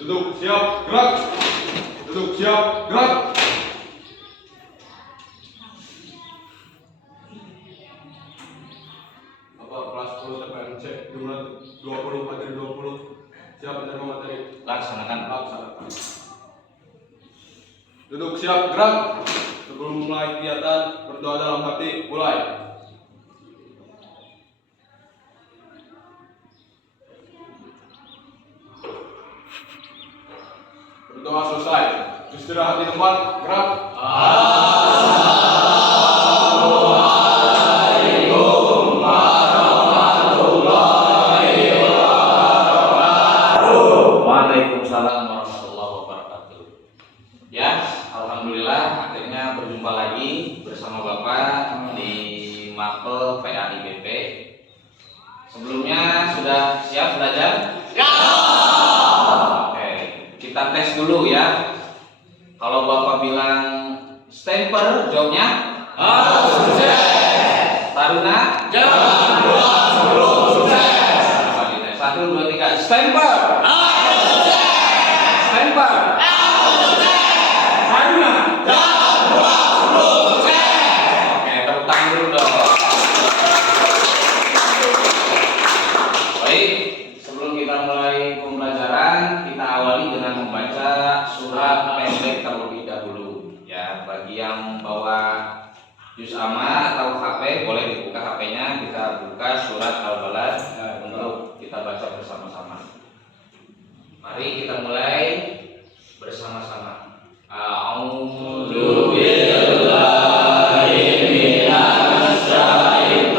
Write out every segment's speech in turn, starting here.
Duduk siap gerak. Duduk siap gerak. Apa kelas 10 TPMC jumlah 20 materi 20. Siap menerima materi. Laksanakan. Duduk siap gerak. Sebelum mulai kegiatan berdoa dalam hati. Mulai. Berdoa selesai. Istirahat di tempat. Gerak. Waalaikumsalam warahmatullahi wabarakatuh. Ya, alhamdulillah akhirnya berjumpa lagi bersama Bapak di Mapel PAIBP. Sebelumnya sudah siap belajar? Ya. Oke, kita tes dulu ya. Kalau Bapak bilang stemper, jawabnya sukses. Taruna, jangan pulang sebelum sukses. 1, 2, 3, stemper. Stemper. Taruna, jangan pulang sebelum sukses. Oke, tepuk tangan dulu dong. Baik, sebelum kita mulai pembelajaran, kita awali dengan membaca surat pendek terlebih dahulu. Ya, bagi yang bawa juz amma atau HP, boleh dibuka HP-nya. Kita buka surat Al-Balad untuk kita baca bersama-sama. Mari kita mulai bersama-sama. A'udzu billahi minasy syaithanir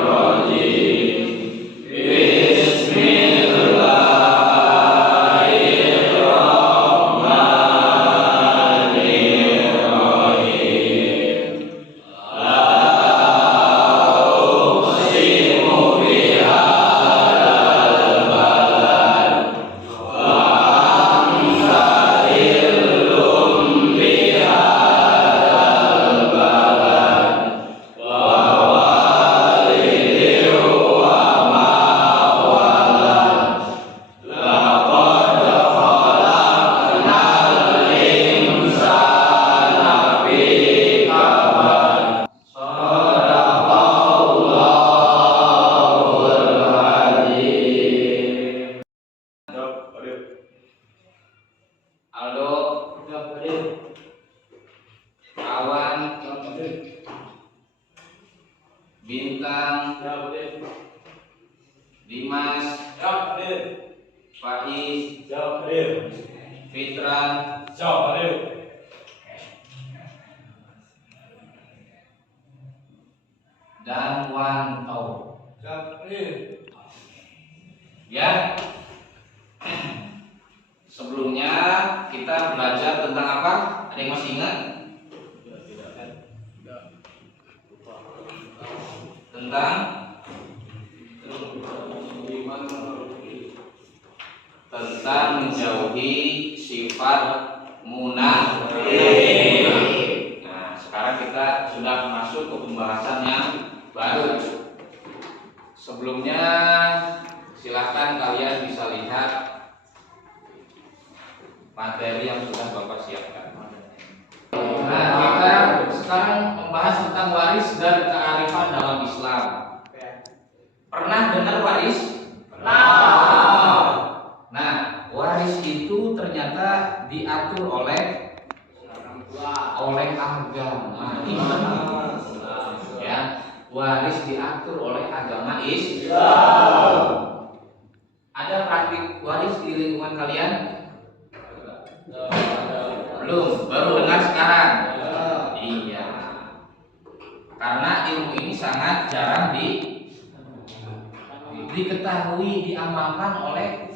rajim. Bismillahirrahmanirrahim. Aldo, Awan, Bintang, Dimas, Faiz, Fitran, dan Wanto. Ya. Sebelumnya kita belajar tentang apa? Ada yang masih ingat? Tentang menjauhi sifat munafik. Nah, sekarang kita sudah masuk ke pembahasan yang baru. Sebelumnya silakan kalian bisa lihat materi yang sudah Bapak siapkan. Nah, kita sekarang membahas tentang waris dan kearifan dalam Islam. Pernah dengar waris? Pernah. Nah, waris itu ternyata diatur oleh agama Islam. Ya, waris diatur oleh agama Islam. Ada praktik waris di lingkungan kalian? Belum, baru dengar sekarang. Iya. Karena ilmu ini sangat jarang diketahui, diamalkan oleh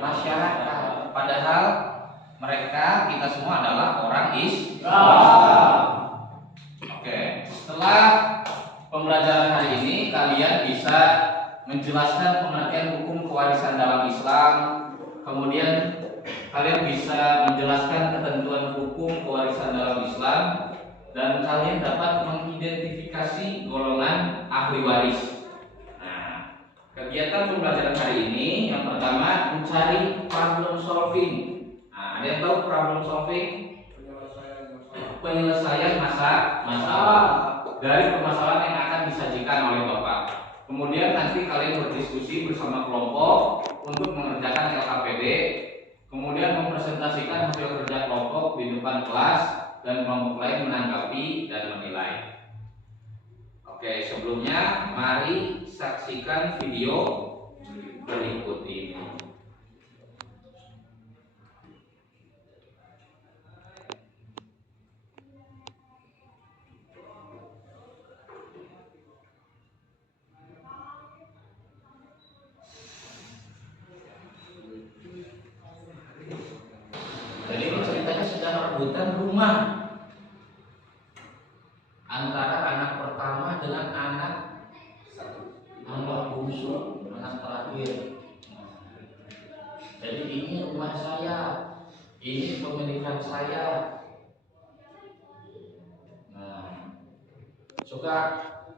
masyarakat. Padahal mereka, kita semua adalah orang Islam. Oke, setelah pembelajaran hari ini kalian bisa menjelaskan pengertian hukum kewarisan dalam Islam. Kemudian kalian bisa menjelaskan ketentuan hukum kewarisan dalam Islam, dan kalian dapat mengidentifikasi golongan ahli waris. Nah, Kegiatan pembelajaran hari ini yang pertama mencari problem solving. Nah, ada yang tahu problem solving? Penyelesaian masalah dari permasalahan yang akan disajikan oleh Bapak. Kemudian nanti kalian berdiskusi bersama kelompok untuk mengerjakan LKPD. Kemudian mempresentasikan hasil kerja kelompok di depan kelas dan kelompok lain menanggapi dan menilai. Oke, sebelumnya mari saksikan video berikut ini. Jadi ini ceritanya sedang rebutan rumah antara anak pertama dengan anak bungsu, anak terakhir. Jadi ini rumah saya, ini pemilikan saya. Nah, suka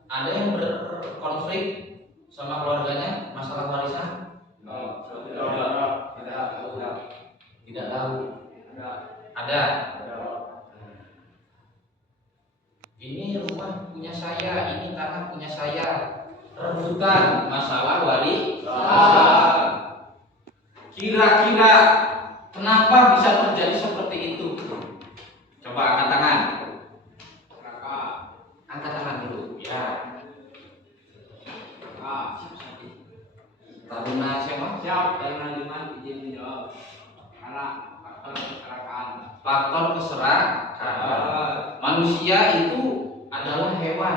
ada yang berkonflik sama keluarganya masalah warisan? Tidak tahu. Ada. Ini rumah punya saya, ini tanah punya saya. Rebutan masalah warisan. Kira-kira kenapa bisa terjadi seperti itu? Coba angkat tangan. Angkat tangan dulu, ya. Taruna siapa? Siap, Taruna Liman izin menjawab. Karena faktor keserakahan. Faktor keserakahan. Manusia itu adalah hewan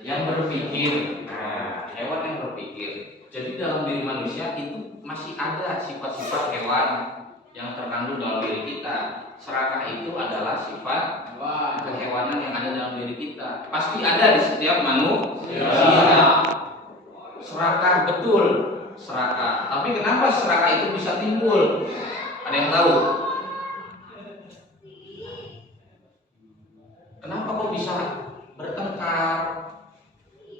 yang berpikir. Nah, hewan yang berpikir. Jadi dalam diri manusia itu masih ada sifat-sifat hewan yang terkandung dalam diri kita. Serakah itu adalah sifat kehewanan yang ada dalam diri kita. Pasti ada di setiap manusia. Serakah, betul, serakah. Tapi kenapa serakah itu bisa timbul? Ada yang tahu? Kenapa kok bisa bertengkar,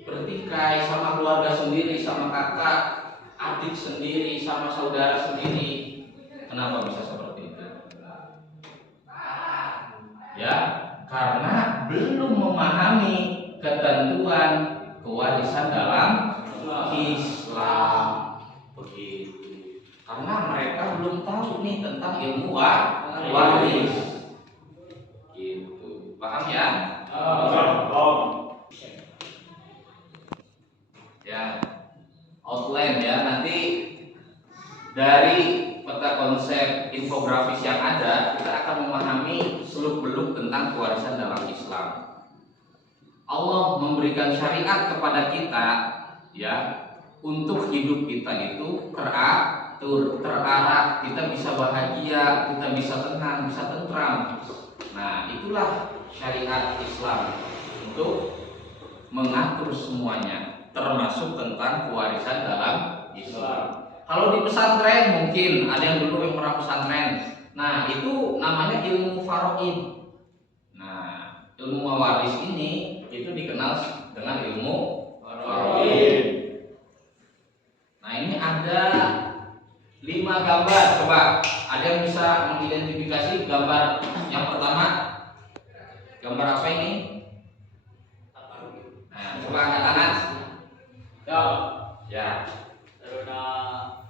bertikai sama keluarga sendiri, sama kakak, adik sendiri, sama saudara sendiri? Kenapa bisa seperti itu? Ya, karena belum memahami ketentuan kewarisan dalam Islam. Begitu. Karena mereka belum tahu nih tentang ilmu waris. Gitu. Paham ya? Ya. Outline ya, nanti dari peta konsep infografis yang ada, kita akan memahami seluk-beluk tentang kewarisan dalam Islam. Allah memberikan syariat kepada kita, ya, untuk hidup kita itu teratur, terarah, kita bisa bahagia, kita bisa tenang, bisa tentram. Nah, itulah syariat Islam untuk mengatur semuanya, termasuk tentang kewarisan dalam Islam. Kalau di pesantren mungkin ada yang dulu yang pernah pesantren. Nah, itu namanya ilmu faraid. Nah, ilmu mawaris ini itu dikenal dengan ilmu faraid. Nah, ini ada 5 gambar. Coba ada yang bisa mengidentifikasi gambar yang pertama? Gambar apa ini? Nah, coba angkat tangan. Ya. Taruna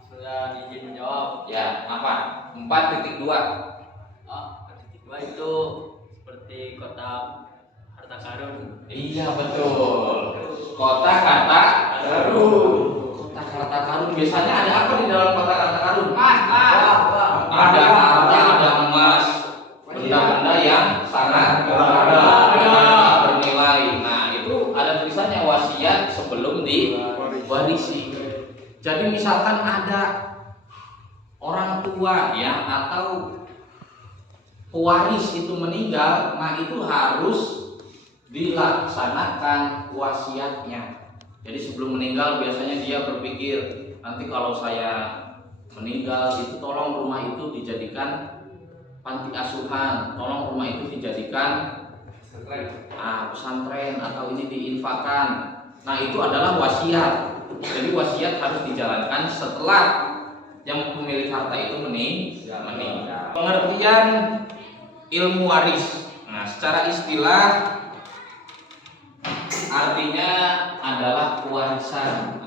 sudah izin menjawab. Ya, apa? 4.2. 4.2 itu seperti kota harta karun. Iya, betul. Kota harta karun. Kota harta karun biasanya ada apa di dalam kota harta karun? Ada harta, ada emas, benda-benda yang sangat berharga, bernilai. Nah, itu ada tulisannya wasiat sebelum diwarisi. Jadi misalkan ada orang tua ya atau pewaris itu meninggal, nah itu harus dilaksanakan wasiatnya. Jadi sebelum meninggal biasanya dia berpikir, nanti kalau saya meninggal itu tolong rumah itu dijadikan panti asuhan, tolong rumah itu dijadikan pesantren atau ini diinfakkan. Nah, itu adalah wasiat. Jadi wasiat harus dijalankan setelah yang pemilik harta itu meninggal. Pengertian ilmu waris. Nah, secara istilah artinya adalah pewarisan.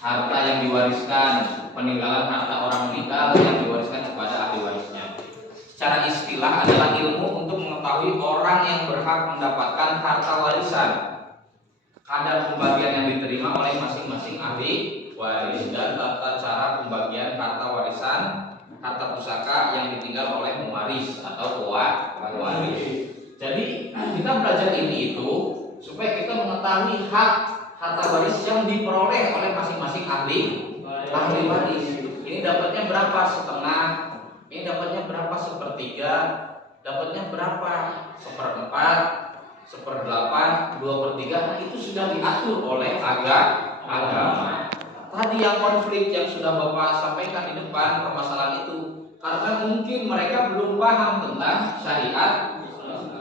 Harta yang diwariskan, peninggalan harta orang meninggal yang diwariskan kepada ahli warisnya. Secara istilah adalah ilmu untuk mengetahui orang yang berhak mendapatkan harta warisan, kadar pembagian yang diterima oleh masing-masing ahli waris, dan tata cara pembagian harta warisan, harta pusaka yang ditinggal oleh pewaris atau pewaris. Jadi kita belajar ini itu supaya kita mengetahui hak harta waris yang diperoleh oleh masing-masing ahli waris. Ini dapatnya berapa setengah, ini dapatnya berapa sepertiga, dapatnya berapa seperempat, seperdelapan, 2/3. Nah, itu sudah diatur oleh agama. Tadi yang konflik yang sudah Bapak sampaikan di depan permasalahan itu karena mungkin mereka belum paham tentang syariat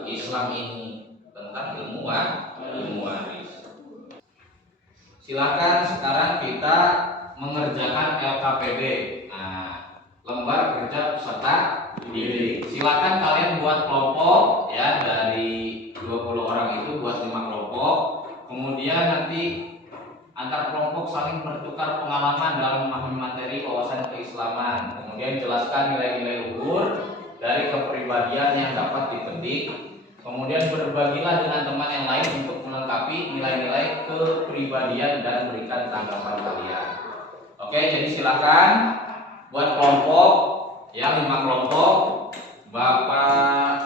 Islam ini, tentang ilmu waris. Silakan sekarang kita mengerjakan LKPD. Nah, lembar kerja peserta didik. Silakan kalian buat kelompok ya, dari 20 orang itu buat 5 kelompok. Kemudian nanti antar kelompok saling bertukar pengalaman dalam memahami materi wawasan keislaman. Kemudian jelaskan nilai-nilai luhur dari kepribadian yang dapat dipetik. Kemudian berbagilah dengan teman yang lain untuk melengkapi nilai-nilai kepribadian dan berikan tanggapan kalian. Oke, jadi silakan buat kelompok ya, 5 kelompok. Bapak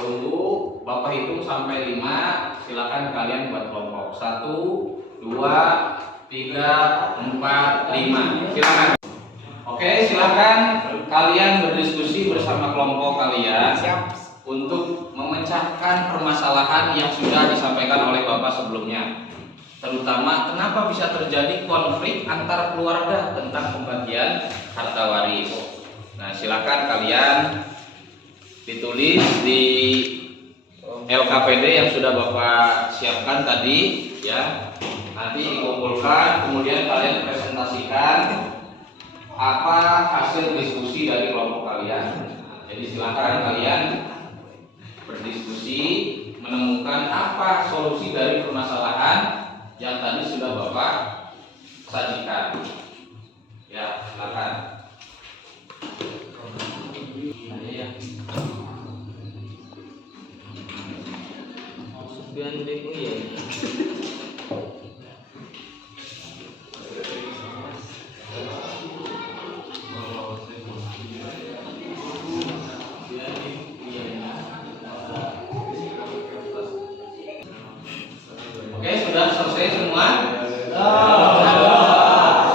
tunggu, Bapak hitung sampai 5. Silakan kalian buat kelompok 1, 2, 3, 4, 5. Silakan. Oke, silakan kalian berdiskusi bersama kelompok kalian untuk memecahkan permasalahan yang sudah disampaikan oleh Bapak sebelumnya. Terutama kenapa bisa terjadi konflik antar keluarga tentang pembagian harta waris. Nah, silakan kalian ditulis di LKPD yang sudah Bapak siapkan tadi ya. Nanti dikumpulkan, kemudian kalian presentasikan apa hasil diskusi dari kelompok kalian. Jadi silakan kalian berdiskusi menemukan apa solusi dari permasalahan yang tadi sudah Bapak sajikan. Ya, silakan. Oke, sudah selesai semua?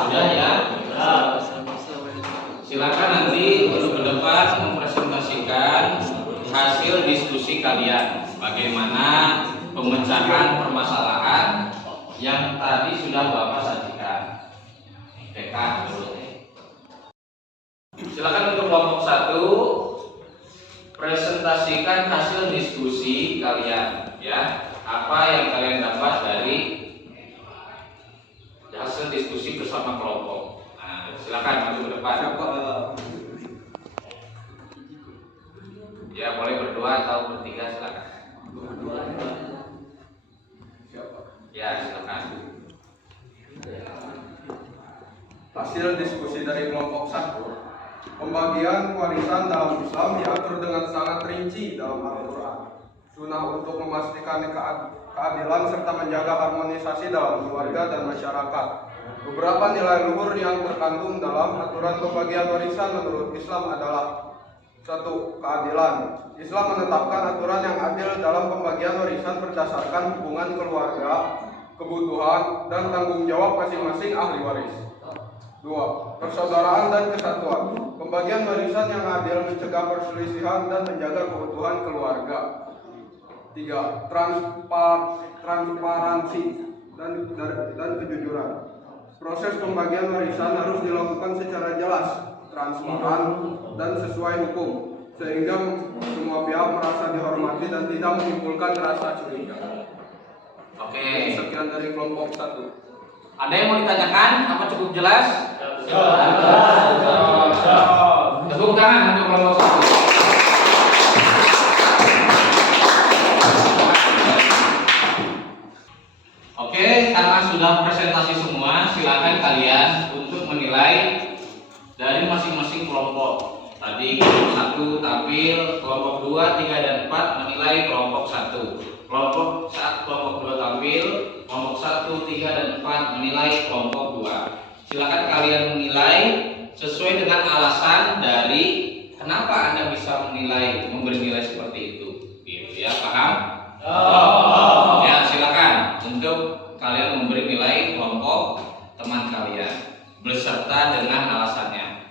Sudah ya? Silakan nanti untuk ke depan mempresentasikan hasil diskusi kalian. Bagaimana pemecahan permasalahan yang tadi sudah Bapak sajikan. PK dulu. Silakan untuk kelompok 1 presentasikan hasil diskusi kalian ya. Apa yang kalian dapat dari hasil diskusi bersama kelompok. Nah, silakan maju ke depan. Ya, boleh berdua atau bertiga, silakan. Ya, silakan. Hasil diskusi dari kelompok 1. Pembagian warisan dalam Islam diatur dengan sangat rinci dalam Al-Quran. Sunnah untuk memastikan keadilan serta menjaga harmonisasi dalam keluarga dan masyarakat. Beberapa nilai luhur yang terkandung dalam aturan pembagian warisan menurut Islam adalah 1. Keadilan. Islam menetapkan aturan yang adil dalam pembagian warisan berdasarkan hubungan keluarga, kebutuhan, dan tanggung jawab masing-masing ahli waris. 2. Persaudaraan dan kesatuan. Pembagian warisan yang adil mencegah perselisihan dan menjaga keutuhan keluarga. 3. Transparansi dan kejujuran. Proses pembagian warisan harus dilakukan secara jelas, transparan, dan sesuai hukum, sehingga semua pihak merasa dihormati dan tidak menimbulkan rasa curiga. Oke. Sekian dari kelompok 1. Ada yang mau ditanyakan? Apa cukup jelas? Tepuk tangan untuk kelompok 1. Oke, karena sudah presentasi semua, silakan kalian untuk menilai dari masing-masing kelompok. Tadi kelompok 1 tampil, kelompok 2, 3 dan 4 menilai kelompok 1. Kelompok 2 tampil, kelompok 1, 3 dan 4 menilai kelompok 2. Silakan kalian menilai sesuai dengan alasan dari kenapa Anda bisa memberi nilai seperti itu. Gitu ya, paham? Ya, silakan untuk kalian memberi nilai kelompok teman kalian beserta dengan alasannya.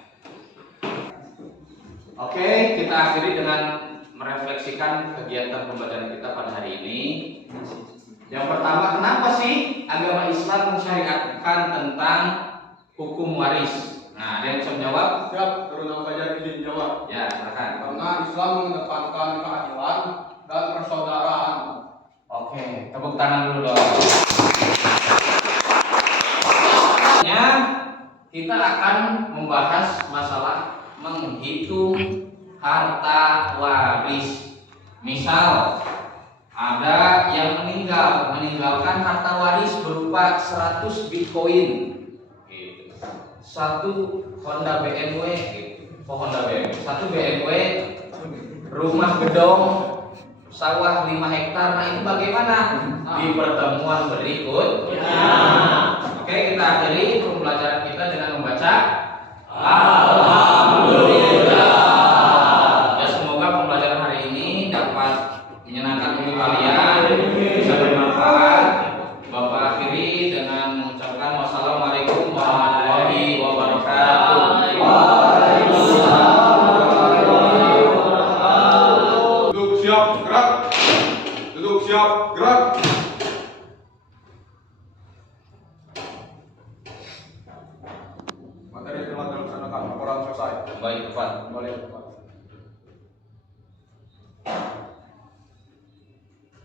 Oke, kita akhiri dengan merefleksikan kegiatan pembelajaran kita pada hari ini. Yang pertama, kenapa sih agama Islam mensyariatkan tentang hukum waris? Nah, ada yang bisa menjawab? Siap, terunang saja izin jawab. Ya, silakan. Karena Islam mengedepankan keadilan dan persaudaraan. Oke, tepuk tangan dulu dong. Kita akan membahas masalah menghitung harta waris. Misal ada yang meninggalkan harta waris berupa 100 Bitcoin, gitu. 1 Honda BMW, gitu. Honda BMW, 1 BMW, rumah gedong, sawah 5 hektar. Nah, itu bagaimana? Di pertemuan berikutnya. Oke, kita akhiri pembelajaran kita dengan membaca Alhamdulillah. Ya, semoga pembelajaran hari ini dapat menyenangkan untuk kalian, bisa bermanfaat. Bapak akhiri dengan mengucapkan wassalamualaikum warahmatullahi wabarakatuh. Duduk siap gerak. Duduk siap gerak. Materi telah dilaksanakan, laporan selesai. Baik, Pak. Kembali ke tempat.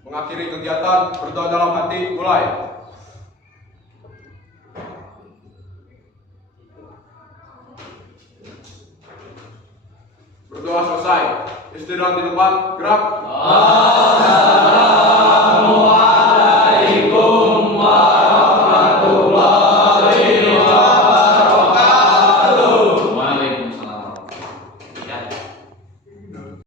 Mengakhiri kegiatan, berdoa dalam hati, mulai. Berdoa selesai. Istirahat di tempat, gerak.